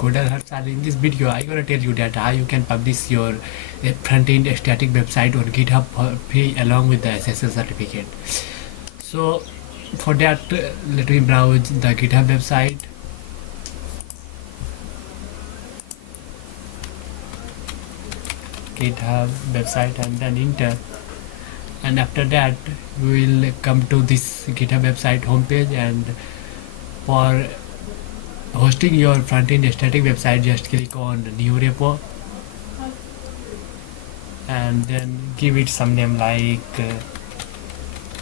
Coder Hubs, and in this video I'm gonna tell you that how you can publish your front-end static website on GitHub for free along with the SSL certificate. So for that, let me browse the GitHub website. GitHub website and then enter, and after that we will come to this GitHub website homepage, and for hosting your front-end static website just click on new repo and then give it some name like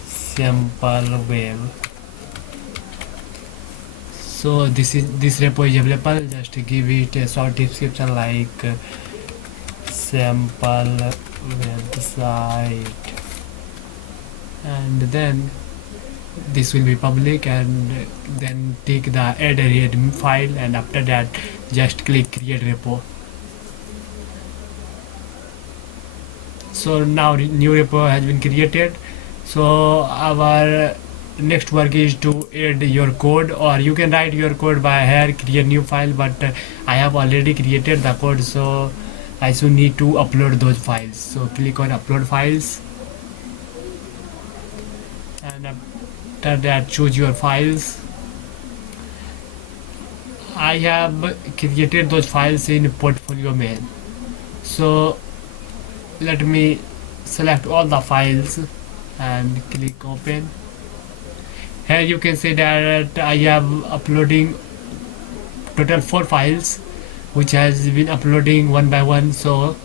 sample web. So this repo is available. Just give it a short description like sample website, and then this will be public, and then take the add readme file, and after that just click create repo. So now new repo has been created. So our next work is to add your code, or you can write your code by here, create new file, but I have already created the code, so I should need to upload those files. So click on upload files, and after that choose your files. I have created those files in portfolio main, so let me select all the files and click open. Here you can see that I am uploading total 4 files which has been uploading one by one. So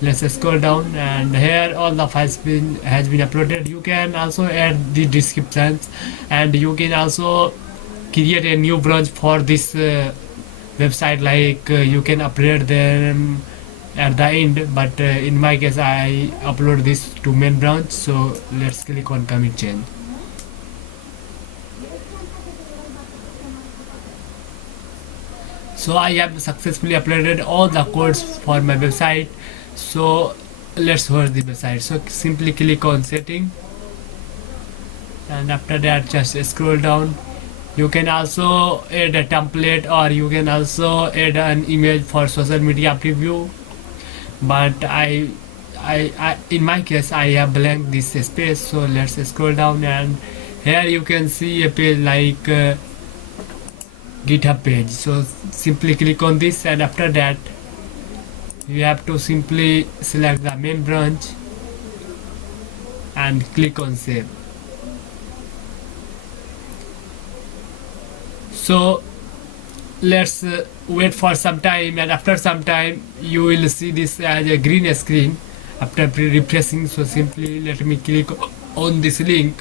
let's scroll down, and here all the files has been uploaded. You can also add the descriptions, and you can also create a new branch for this website, like you can upload them at the end, but in my case I upload this to main branch. So let's click on commit change. So I have successfully uploaded all the codes for my website. So let's host the website. So simply click on setting, and after that just scroll down. You can also add a template, or you can also add an image for social media preview, but I in my case I have blank this space. So let's scroll down, and here you can see a page like GitHub page. So simply click on this, and after that you have to simply select the main branch and click on save. So let's wait for some time, and after some time you will see this as a green screen after refreshing. So simply let me click on this link.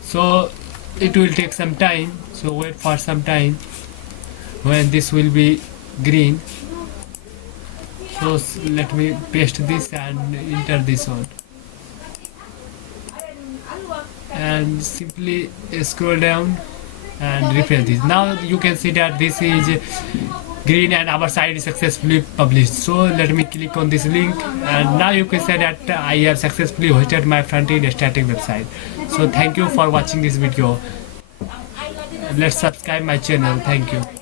So it will take some time, so wait for some time when this will be green. So let me paste this and enter this one, and simply scroll down and refresh this. Now you can see that this is green and our site is successfully published. So let me click on this link, and now you can say that I have successfully hosted my front-end static website. So thank you for watching this video. Let's subscribe my channel. Thank you.